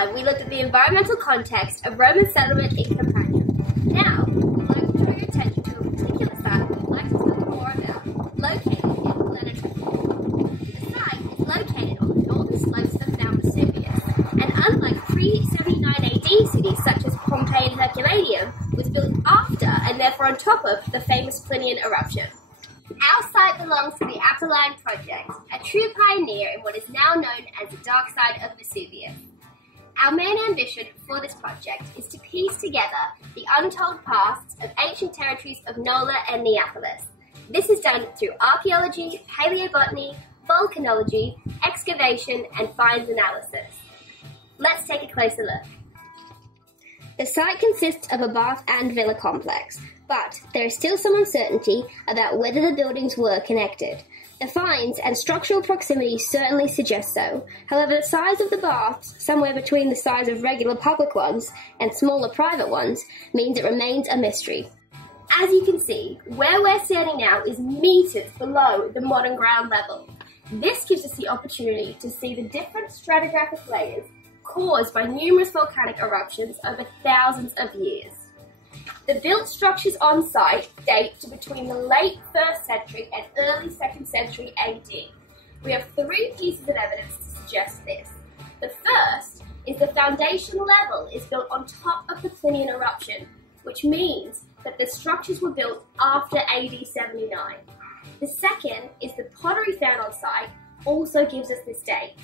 time, we looked at the environmental context of Roman settlement in Campania. Now, we'd like to draw your attention to a particular site we'd like to talk more about, located in Leonard. The site is located on the northern slopes of Mount Vesuvius, and unlike pre-79 AD cities such as Pompeii and Herculaneum, was built after and therefore on top of the famous Plinian eruption. Our site belongs to the Apolline Project, a true pioneer in what is now known as the dark side of Vesuvius. Our main ambition for this project is to piece together the untold pasts of ancient territories of Nola and Neapolis. This is done through archaeology, paleobotany, volcanology, excavation, and finds analysis. Let's take a closer look. The site consists of a bath and villa complex, but there is still some uncertainty about whether the buildings were connected. The finds and structural proximity certainly suggest so. However, the size of the baths, somewhere between the size of regular public ones and smaller private ones, means it remains a mystery. As you can see, where we're standing now is meters below the modern ground level. This gives us the opportunity to see the different stratigraphic layers caused by numerous volcanic eruptions over thousands of years. The built structures on site date to between the late 1st century and early 2nd century AD. We have 3 pieces of evidence to suggest this. The first is the foundation level is built on top of the Plinian eruption, which means that the structures were built after AD 79. The second is the pottery found on site also gives us this date.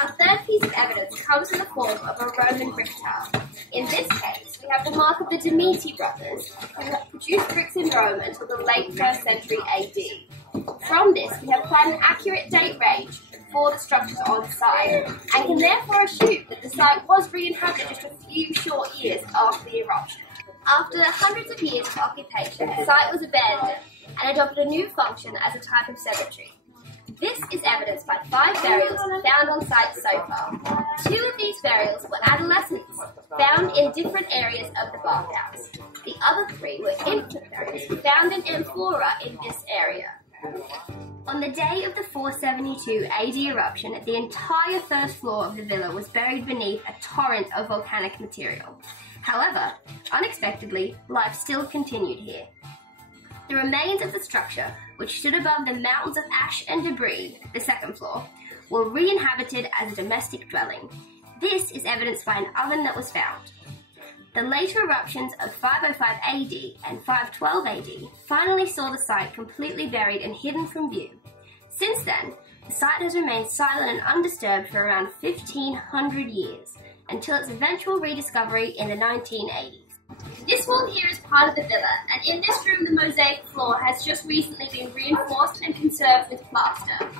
Our third piece of evidence comes in the form of a Roman brick tile. In this case, we have the mark of the Demeti brothers, who have produced bricks in Rome until the late 1st century AD. From this, we have quite an accurate date range for the structures on site, and can therefore assume that the site was re-inhabited just a few short years after the eruption. After hundreds of years of occupation, the site was abandoned and adopted a new function as a type of cemetery. This is evidenced by 5 burials found on site so far. 2 of these burials were adolescents, found in different areas of the bathhouse. The other 3 were infant burials found in amphora in this area. On the day of the 472 AD eruption, the entire first floor of the villa was buried beneath a torrent of volcanic material. However, unexpectedly, life still continued here. The remains of the structure, which stood above the mountains of ash and debris, the 2nd floor, were re-inhabited as a domestic dwelling. This is evidenced by an oven that was found. The later eruptions of 505 AD and 512 AD finally saw the site completely buried and hidden from view. Since then, the site has remained silent and undisturbed for around 1,500 years, until its eventual rediscovery in the 1980s. This wall here is part of the villa, and in this room the mosaic floor has just recently been reinforced and conserved with plaster.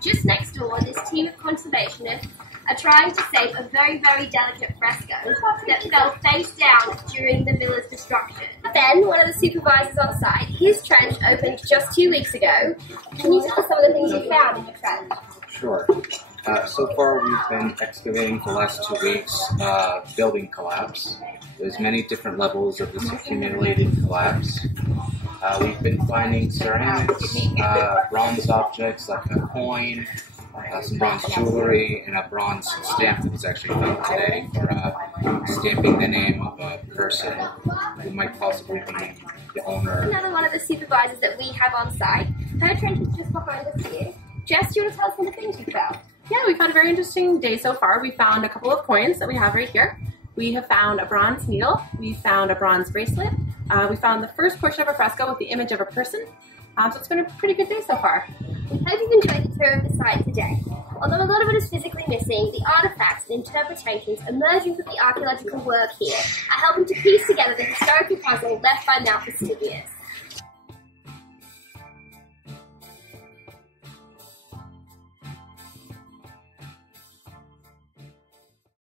Just next door, this team of conservationists are trying to save a very, very delicate fresco that fell face down during the villa's destruction. Ben, one of the supervisors on site, his trench opened just 2 weeks ago. Can you tell us some of the things you found in your trench? Sure. So far we've been excavating for the last 2 weeks, building collapse. There's many different levels of this accumulated collapse. We've been finding ceramics, bronze objects like a coin, some bronze jewelry, and a bronze stamp that was actually found today for stamping the name of a person who might possibly be the owner. Another one of the supervisors that we have on site. Her trench is just behind us here. Jess, do you want to tell us some of the things you found? Yeah, we found a very interesting day so far. We found a couple of coins that we have right here. We have found a bronze needle. We found a bronze bracelet. We found the first portion of a fresco with the image of a person. So it's been a pretty good day so far. We hope you've enjoyed the tour of the site today. Although a lot of it is physically missing, the artifacts and interpretations emerging from the archaeological work here are helping to piece together the historical puzzle left by Mount Vesuvius.